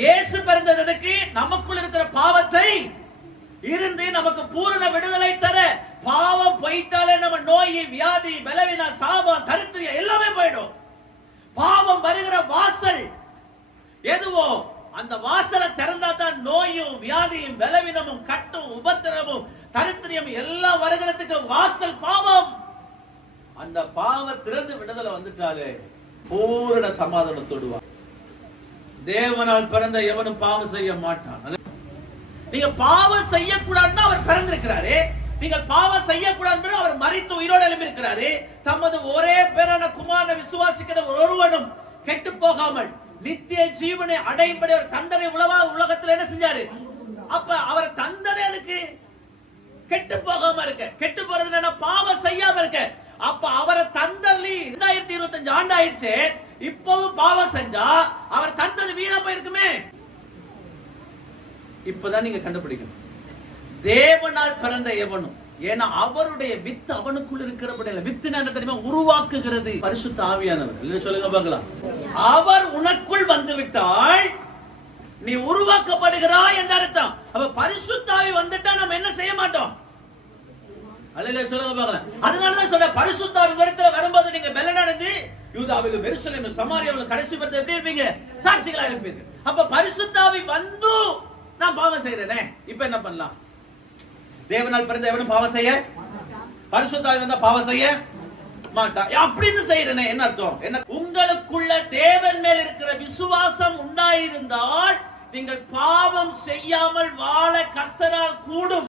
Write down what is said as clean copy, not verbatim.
இயேசு பிறந்ததுக்கு நமக்குள் இருக்கிற பாவத்தை இருந்து நமக்கு பூரண விடுதலை தர, பாவம் போயிட்டாலே நம்ம நோய், வியாதி, பலவீன, சாபம், தரித்திரம் எல்லாமே போயிடும். பாவம் வருகிற வாசல் எதுவோ அந்த வாசலை திறந்தா தான் நோயும், வியாதியும், பலவீனமும், கட்டும், உபத்திரமும், தரித்திரம் எல்லாம் வருகிறதுக்கு வாசல் பாவம். அந்த பாவம் திறந்து விடுதலை வந்துட்டாலே பூரண சமாதானத்தோடு தேவனால் பிறந்த எவனும் பாவம் செய்ய மாட்டான். நீங்க பாவம் செய்யக்கூடாதுன்னா அவர் பிறந்திருக்கிறாரு. நீங்கள் பாவம் செய்யக்கூடாது அவர் மரித்து உயிரோடு எழுப்பி இருக்கிறாரு. தமது ஒரே பேரான குமாரனை விசுவாசிக்கிற ஒருவனும் கெட்டு போகாமல் நித்திய ஜீவனை அடையும்படி அவர் தந்தனை உலகத்தில் என்ன செஞ்சாரு? அப்ப அவர் தந்தனை அதுக்கு கெட்டு போகாம இருக்க, கெட்டு போறது என்ன? பாவம் செய்யாம இருக்க. அப்ப அவரை தந்தல்லி 2025 ஆண்டு ஆயிடுச்சு. இப்பவும் பாவம் செஞ்சா அவர் தந்தது வீணா போயிருக்குமே. இப்பதான் நீங்க கண்டுபிடிக்கணும் தேவனால் பிறந்த எவனும். ஏன்னா அவருடைய வித்து அவனுக்குள் இருக்கிறபடியால. வித்து என்ன தெரியுமா? உருவாக்குகிறது பரிசுத்த ஆவியானவர். இல்ல சொல்லுங்க பார்க்கலாம். அவர் உனக்குள் வந்து விட்டால் நீ உருவாக்கப்படுகிறாய் என்ற அர்த்தம். அப்ப பரிசுத்த ஆவி வந்துட்டா நம்ம என்ன செய்ய மாட்டோம்? அல்லேலூயா சொல்லுங்க பார்க்கலாம். அதனாலதான் சொல்ற பரிசுத்த ஆவி இடத்துல வரும்போது நீங்க பெலனடைந்து யூதாவிலும் எருசலேமிலும் சமாரியாவிலும் கடைசி வரை எப்படி இருப்பீங்க? சாட்சிகளா இருப்பீங்க. அப்ப பரிசுத்த ஆவி வந்து நான் பாவம் செய்யறேனே, இப்ப என்ன பண்ணலாம்? தேவனால் பிறந்த எவனும் பாவம் செய்ய, பரிசுத்த ஆவி வந்தா பாவம் செய்ய மாட்டான். அப்படின்னு செய்யறேனே என்ன அர்த்தம்? என்ன? உங்களுக்குள்ள தேவன் மேல் இருக்கிற விசுவாசம் உண்டாயிருந்தால் நீங்கள் பாவம் செய்யாமல் வாழ கர்த்தரால் கூடும்.